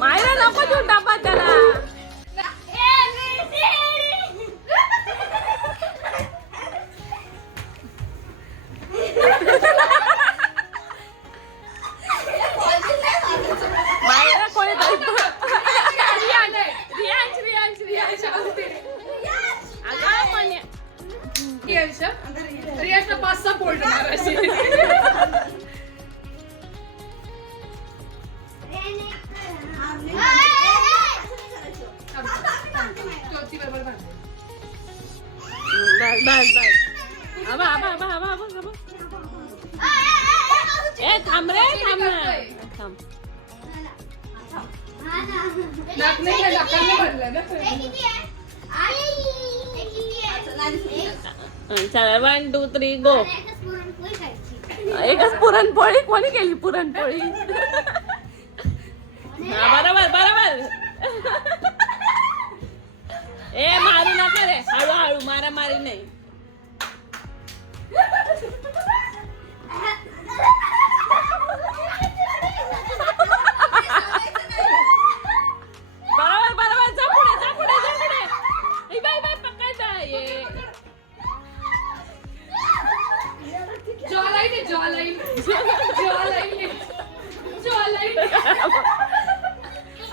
मायला नको देऊ डबा त्याला. रियाजला 5-6 बोल्ट मारायचे. थांब रे थांब ना थांब. चला 1 2 3 गो. एकच पुरणपोळी कोणी केली पुरणपोळी. बरोबर बरोबर. ए मारू नका रे हळूहळू मारामारी नाही. बरोबर बरोबर जा पुढे जा पुढे जा पुढे. बाय बाय पकडायचा ये.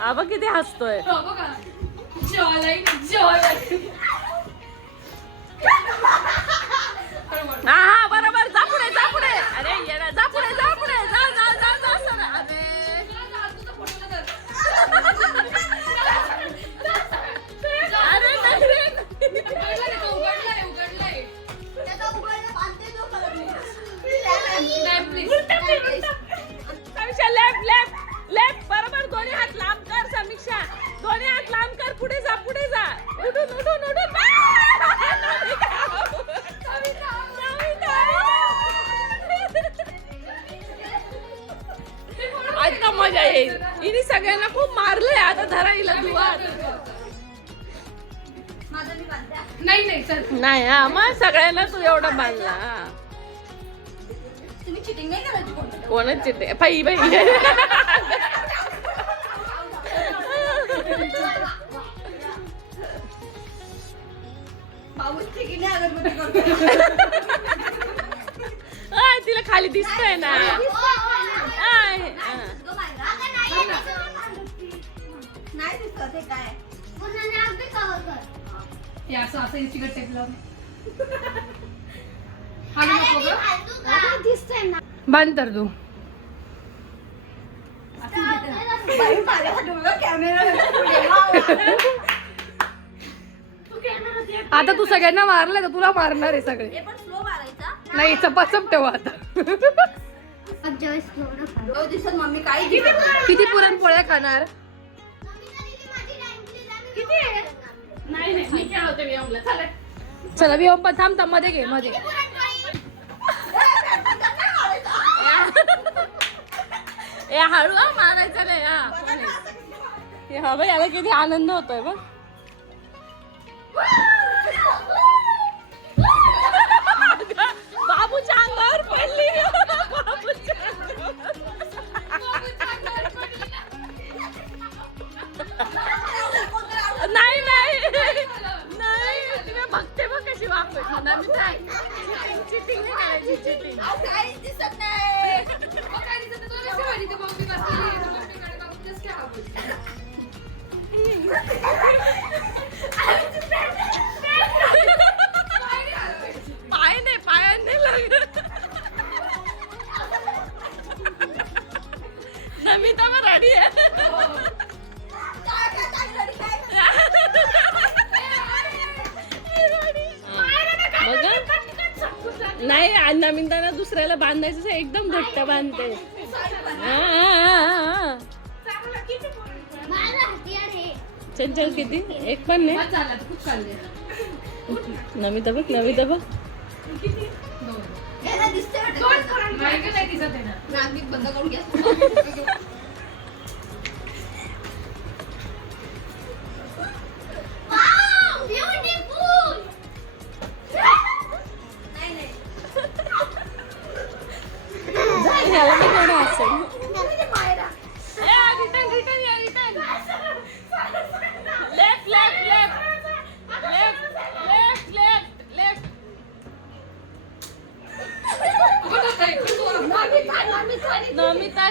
आबा किती हसतोय. हा हा बरोबर जा पुढे जा पुढे. अरे येडा जा पुढे जा पुढे जा जा जा जा सर. अरे समीक्षा लेफ्ट लेफ्ट लेफ्ट बरोबर. दोन्ही हात लांब कर समीक्षा. दोन्ही हात लांब कर. पुढे जा पुढे जा. उठून उठून उठून. आता मजा येईल. हिने सगळ्यांना खूप मारलंय. आता धरा हिला दुवार. नाही हा मग सगळ्यांना तू एवढा बांधला. चिटिंग नाही करायची. कोणच चिटिंग बाई बाई. तिला खाली दिसतंय ना. नाही दिसत ते काय. बंद कर दो. आता तू सगळ्यांना मारलं तर तुला मारणार आहे सगळे. नाही चपाचप ठेवा आता. मम्मी काय किती पुरणपोळ्या खाणार. चला मी पण थांब मध्ये घे मध्ये. ए हळू मारायचं नाही. हा बाई याला किती आनंद होतोय बघ. बाबूच्या अंगावर पडली. नाही नाही नाही तुम्ही बघते बघ कशी वापरतो ना. मी काय चिटिंग नाही करायची. चिटिंग दिसत नाही. पाय नाही पायांनी लागत. नमिता मग रेडी आहे. नाही नमिताना दुसऱ्याला बांधायचं एकदम घट्ट बांधते. चंचल किती एक पण नाही. नमिता बघ नमिता बघ.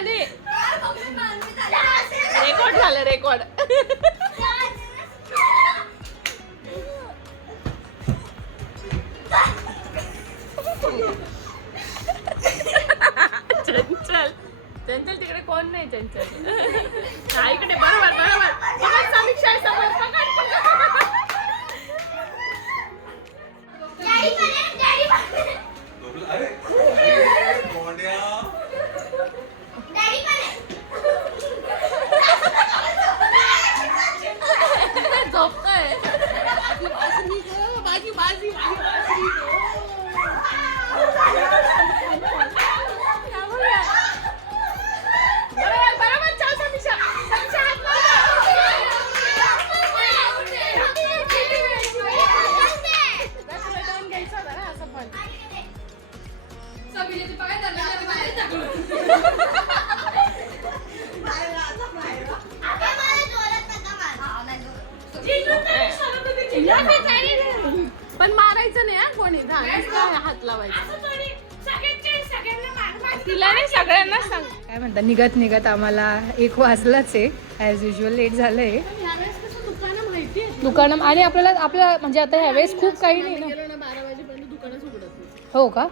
झाली. रेकॉर्ड झालं रेकॉर्ड. चंचल चंचल तिकडे कोण नाही चंचल. हा इकडे बरोबर बरोबर. पकड समीक्षा आहे समोर. पकड झोपतोय. बरोबर बरोबर. चल समीक्षा. समीक्षा हात लाव. घ्यायचं होतं ना असं पण. पण मारायचं नाही हा कोणी. हात लावायचं. तिला नाही सगळ्यांना सांग. काय म्हणता निघत निघत आम्हाला 1 वाजलाच आहे. ॲज युजल लेट झालंय दुकानं. आणि आपल्या म्हणजे आता ह्यावेळेस खूप काही नाही ना. 12 वाजेपर्यंत दुकानच उघडत नाही. हो का.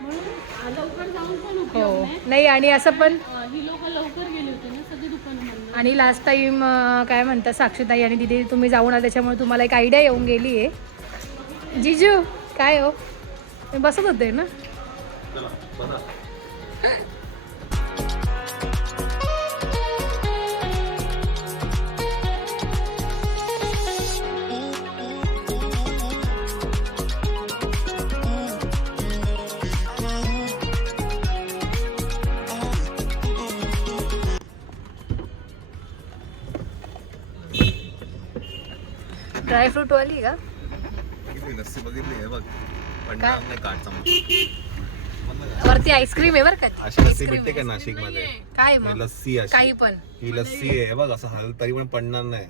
म्हणून लवकर जाऊन पण हो उपयोग नाही. नाही आणि असं पण ही लोक लवकर गेली होती ना सगळी दुकानं बंद. आणि लास्ट टाइम काय म्हणतात साक्षीताई आणि दिदी तुम्ही जाऊन आला त्याच्यामुळे तुम्हाला एक आयडिया येऊन गेली आहे. जिजू काय हो मी बसत होते ना. ड्रायफ्रूट वाली का. लस्सी बघितली आहे बघ. वरती आईस्क्रीम आहे बरं का. अशी लस्सी भेटते का नाशिक मध्ये. काय ही मग लस्सी अशी. काही पण ही लस्सी आहे बघ. असं हाल तरी पण पडणार नाही.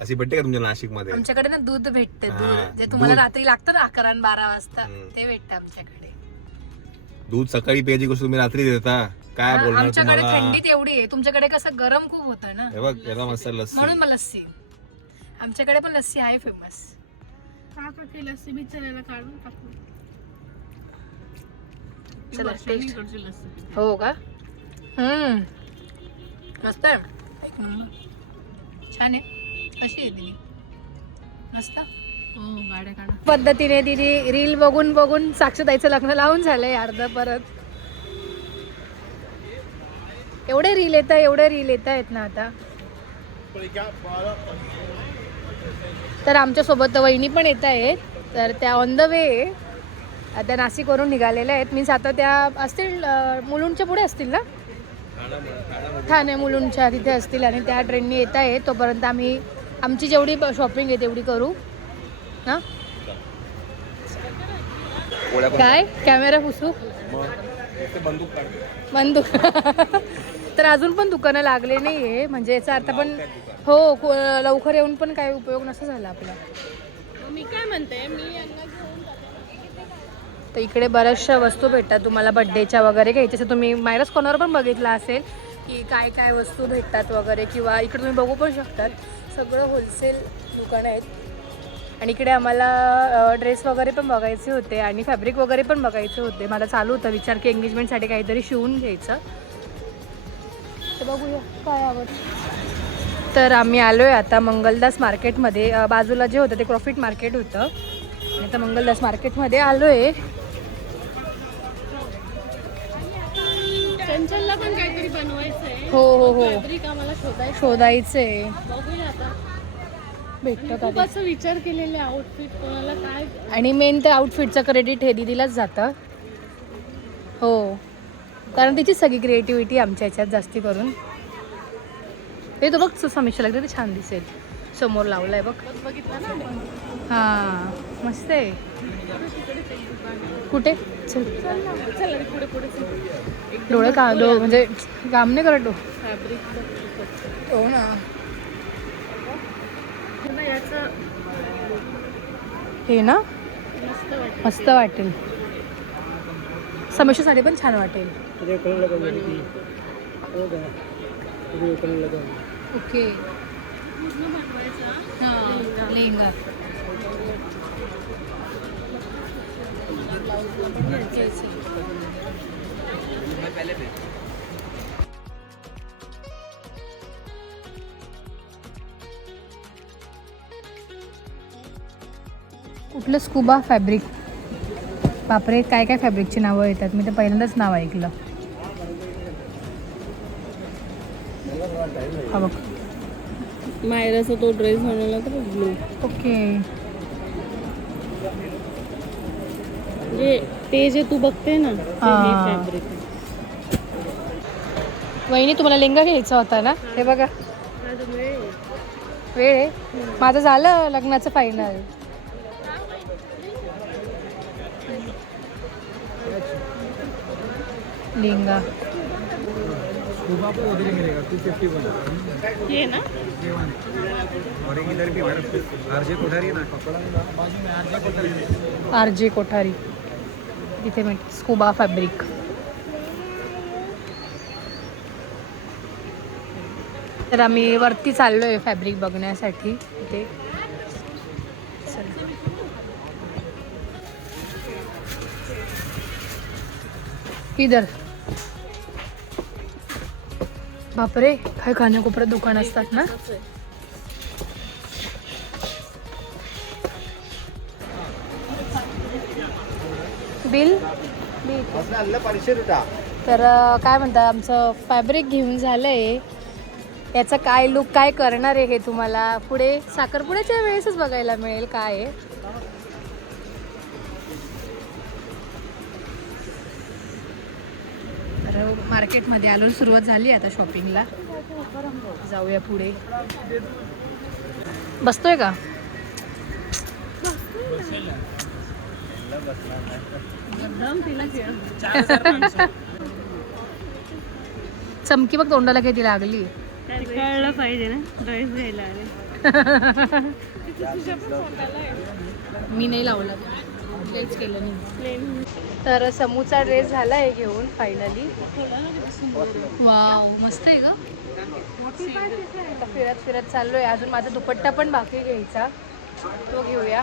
अशी भेटते का तुमच्या नाशिक मध्ये. आमच्याकडे ना दूध भेटतं. हा, दूध जे तुम्हाला दूध. रात्री लागतं ना 11 आणि 12 वाजता ते भेटतं आमच्याकडे. दूध सकाळी प्यायची गोष्ट तुम्ही रात्री देता. काय बोलणार आमच्याकडे तुम्हाला. थंडीत एवढी आहे. तुमच्याकडे कसं गरम खूप होतं ना हे बघ याला मस्त लस्सी. म्हणून मग लस्सी. आमच्याकडे पण लस्सी आहे फेमस. लस्सी बिचारायला काढून टाकू. चला टेस्ट. इकडची लस्सी. हो का. मस्त आहे. एक नंबर छान आहे. कशी आहे दिदी मस्त. हो गाड्या काढा. पद्धतीने दिदी रील बघून बघून साक्षीताईचं लग्न लावून झालंय अर्ध परत. एवढे रील येत आहेत ना आता. तर आमच्या सोबत वहिनी पण येत आहेत. तर त्या ऑन द वे त्या नाशिकवरून निघालेल्या आहेत. मीन्स आता त्या असतील मुलुंडच्या पुढे असतील ना. ठाणे मुलुंडच्या तिथे असतील आणि त्या ट्रेनने येत आहेत. तोपर्यंत आम्ही आमची जेवढी शॉपिंग आहे तेवढी करू ना. काय कॅमेरा पुसू बंदूक. तर अजून पण दुकानं लागले नाही आहे म्हणजे याचा अर्थ पण हो लवकर येऊन पण काही उपयोग नसा झाला आपला. मी काय म्हणते मी यांना घेऊन जाते. तर इकडे बऱ्याचशा वस्तू भेटतात तुम्हाला बड्डेच्या वगैरे घ्यायच्या. जसं तुम्ही मायरस कॉर्नर पण बघितलं असेल की काय काय वस्तू भेटतात वगैरे. किंवा इकडे तुम्ही बघू पण शकतात सगळं होलसेल दुकानं आहेत. आणि इकडे आम्हाला ड्रेस वगैरे पण बघायचे होते आणि फॅब्रिक वगैरे पण बघायचे होते. मला चालू होतं विचार की एंगेजमेंटसाठी काहीतरी शिवून घ्यायचं. तर बघूया काय आवडतं. तर आम्ही आलो आहे आता मंगलदास मार्केटमध्ये. बाजूला जे होतं ते प्रॉफिट मार्केट होतं आणि आता मंगलदास मार्केटमध्ये आलो आहे. चंचलला पण काहीतरी बनवायचं आहे. हो हो हो फॅब्रिक आम्हाला शोधायचं आहे. बघूया आता भेटतं खूप का. असं विचार केलेले आउटफिट कोणाला काय. आणि मेन तर आउटफिटचं क्रेडिट हे दीदीलाच जातं. हो कारण तिची सगळी क्रिएटिव्हिटी आमच्या ह्याच्यात जास्ती करून. हे तो बघ समीक्षा लागते ते छान दिसेल. समोर लावलाय बघ. बघितलं ना आपण. हां मस्त आहे. कुठे चल चला पुढे पुढे डोळे का म्हणजे काम नाही करत. फॅब्रिक हो ना. याचं हे ना मस्त वाटतं. मस्त वाटेल. समीक्षासाठी पण छान वाटेल. ओके हां लेहंगा कुठलं स्कुबा फॅब्रिक बापरे काय काय फॅब्रिकची नावं येतात मी तर पहिल्यांदाच नाव ऐकलं हा बघ मायराचा तो ड्रेस बनवला तर ब्लू ओके म्हणजे ते जे तू बघते ना हा. फॅब्रिक वहिनी तुम्हाला लेंगा घ्यायचा होता ना हे बघा वेळ आहे माझं झालं लग्नाचं फायनल लेंगा ये ना RJ कोठारी इथे मिळते स्कुबा फॅब्रिक तर आम्ही वरती चाललोय फॅब्रिक बघण्यासाठी इथे इधर बापरे काय खाण्याकोपऱ्यात दुकान असतात ना बिल तर काय म्हणतात आमचं फॅब्रिक घेऊन झालंय याचा काय लुक काय करणार आहे हे तुम्हाला पुढे साखरपुड्याच्या वेळेसच बघायला मिळेल काय आहे तर मार्केटमध्ये आलो सुरुवात झाली आता शॉपिंगला जाऊया पुढे बसतोय का चमकी बघ तोंडाला किती लागली कळलं पाहिजे ना ड्रेस घ्यायला आले मी नाही लावला काहीच केलं नाही तर समूचा ड्रेस झाला आहे घेऊन फायनली वाव मस्त आहे का आता फिरत फिरत चाललोय अजून माझा दुपट्टा पण बाकी घ्यायचा तो घेऊया